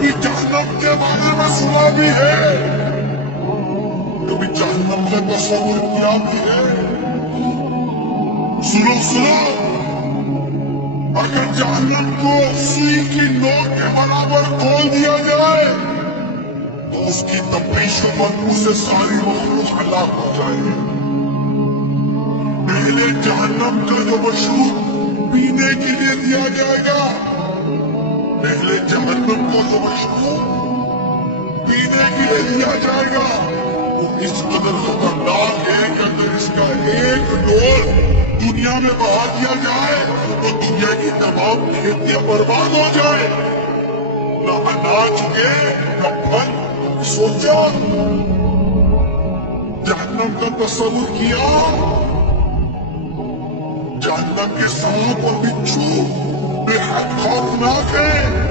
कभी जहन्नम के बारे में सुना भी है, कभी जहन्नम का तस्वुर किया भी है। सुनो सुनो, अगर जहन्नम को सुई की नोक के बराबर खोल दिया जाए तो उसकी तपीश बदबू से सारी मखलूक हलाक हो जाएगी। पहले जहन्नम का जो मशरूब पीने के लिए दिया जाएगा, पहले जहन्नम को जो मशरूब पीने के लिए दिया जाएगा वो इस कदर खतरनाक है कि अगर इसका एक डोल दुनिया में बहा दिया जाए तो दुनिया की तमाम खेतियां बर्बाद हो जाए, न अनाज उगे न फल। सोचा, जहन्नम का तस्वुर किया, जहन्नम के सांप और बिच्छू बेहद खौफनाक है।